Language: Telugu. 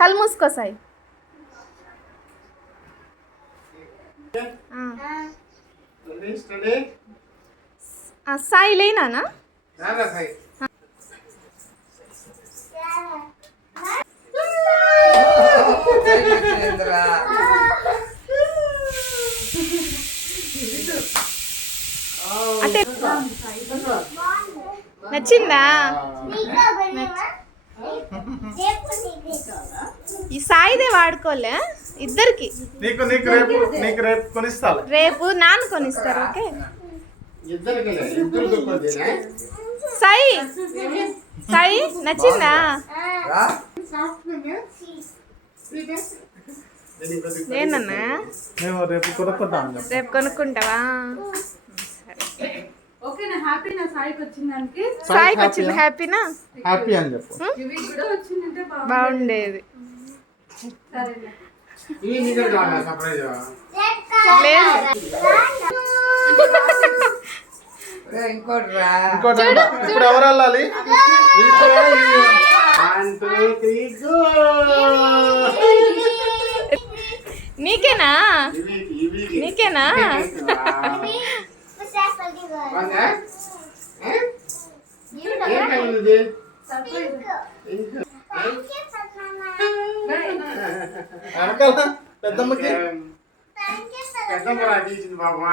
కళ్ళు మూసుకో సాయి. సాయి లేనా అంటే నచ్చిందా? ఈ సాయిదే వాడుకోలే ఇద్దరికి. రేపు నాన్న కొనిస్తారు. ఓకే సాయి, సాయి నచ్చిందా? నేనన్నా రేపు కొనుక్కుంటావా? సాయికి వచ్చింది హ్యాపీనా? హ్యాపీ అని చెప్పు. బాగుండేది. ఇప్పుడు ఎవరు వెళ్ళాలి? నీకేనా? నీకేనా? పెద్దమ్మకి బాబా